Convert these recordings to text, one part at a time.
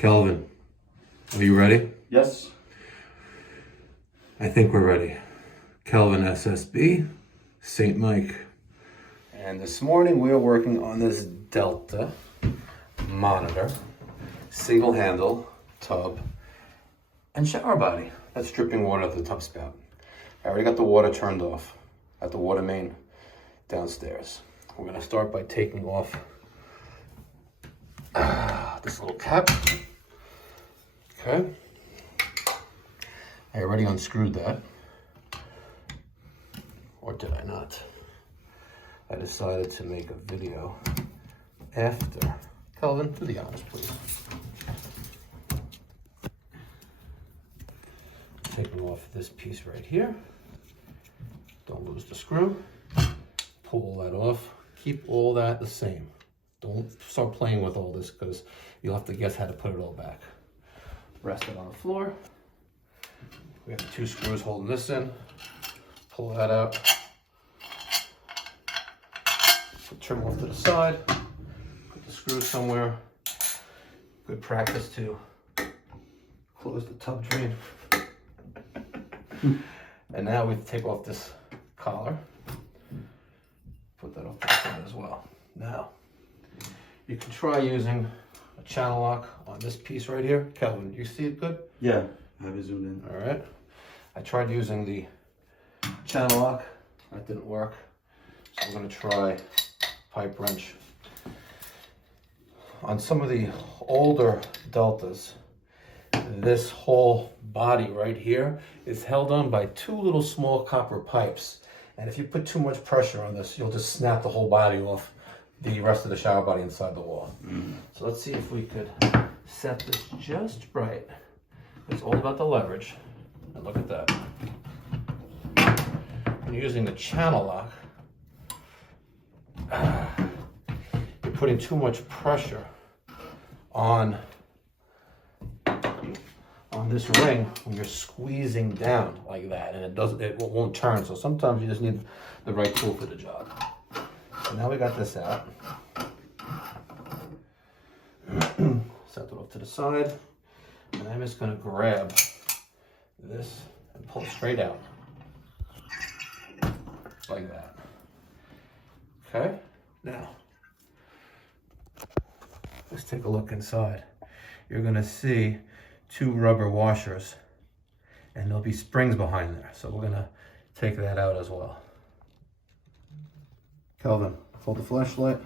Kelvin, are you ready? Yes. I think we're ready. Kelvin SSB, St. Mike. And this morning we are working on this Delta monitor, single handle, tub, and shower body that's dripping water at the tub spout. I already got the water turned off at the water main downstairs. We're gonna start by taking off this little cap. Okay. I already unscrewed that. Or did I not? I decided to make a video after. Kelvin, do the honors, please. Taking off this piece right here. Don't lose the screw. Pull all that off. Keep all that the same. Don't start playing with all this because you'll have to guess how to put it all back. Rest it on the floor. We have 2 screws holding this in. Pull that out. Put trim off to the side. Put the screws somewhere. Good practice to close the tub drain. And now we take off this collar. Put that off to the side as well. Now, you can try using a channel lock on this piece right here. Kelvin, you see it good? Yeah, I have it zoomed in. All right. I tried using the channel lock. That didn't work. So we're going to try pipe wrench. On some of the older Deltas, this whole body right here is held on by 2 little small copper pipes. And if you put too much pressure on this, you'll just snap the whole body off the rest of the shower body inside the wall. So let's see if we could set this just right. It's all about the leverage. And look at that. When you're using the channel lock, you're putting too much pressure on this ring when you're squeezing down like that, and it won't turn. So sometimes you just need the right tool for the job. So now we got this out. Set it off to the side, and I'm just going to grab this and pull it straight out like that. Okay, now let's take a look inside. You're going to see 2 rubber washers, and there'll be springs behind there. So we're going to take that out as well. Kelvin, hold the flashlight.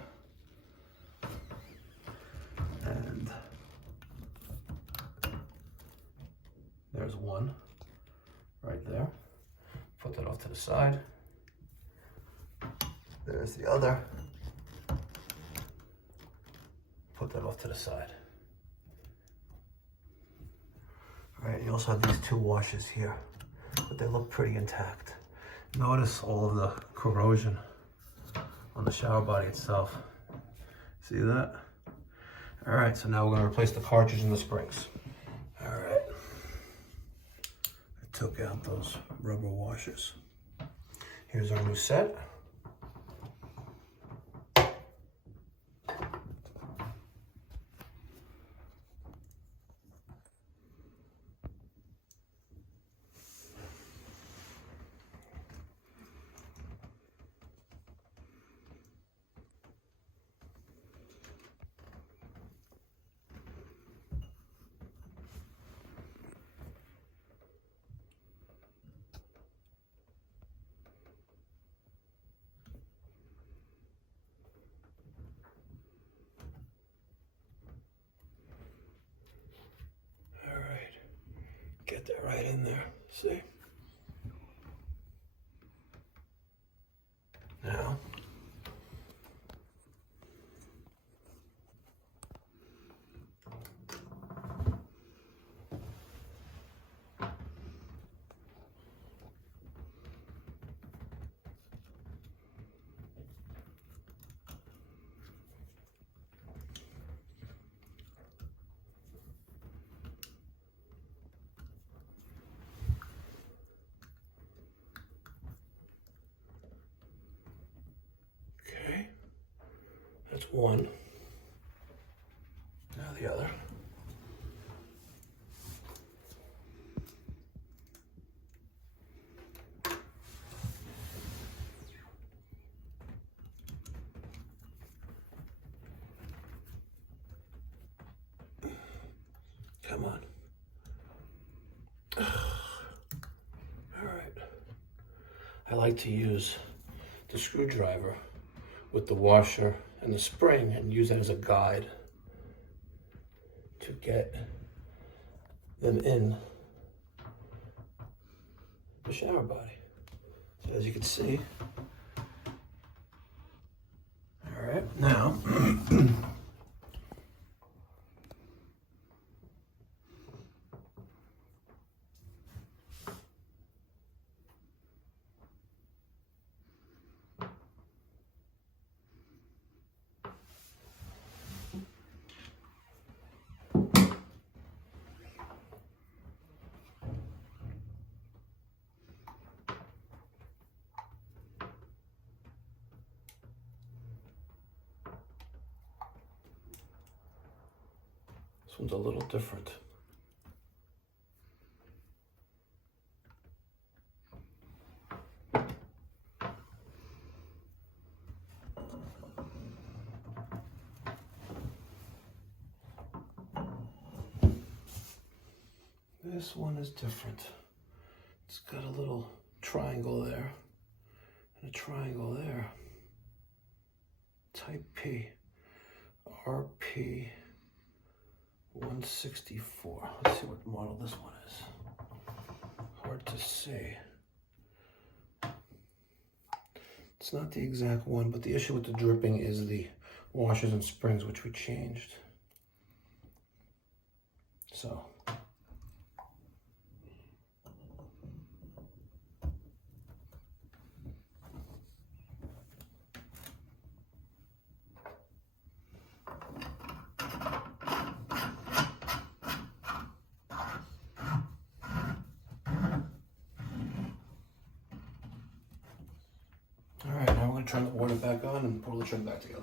And there's one right there. Put that off to the side. There's the other. Put that off to the side. All right, you also have these 2 washers here, but they look pretty intact. Notice all of the corrosion on the shower body itself. See that? All right, so now we're gonna replace the cartridge and the springs. All right. I took out those rubber washers. Here's our new set. Get that right in there, see? Now, That's one. Now the other. Come on. All right. I like to use the screwdriver with the washer and the spring and use that as a guide to get them in the shower body. So as you can see, all right, now, this one's a little different. This one is different. It's got a little triangle there and a triangle there. Type P, RP32104. Let's see what model this one is. Hard to see. It's not the exact one, but the issue with the dripping is the washers and springs, which we changed. So. All right, now we're going to turn the water back on and pull the trim back together.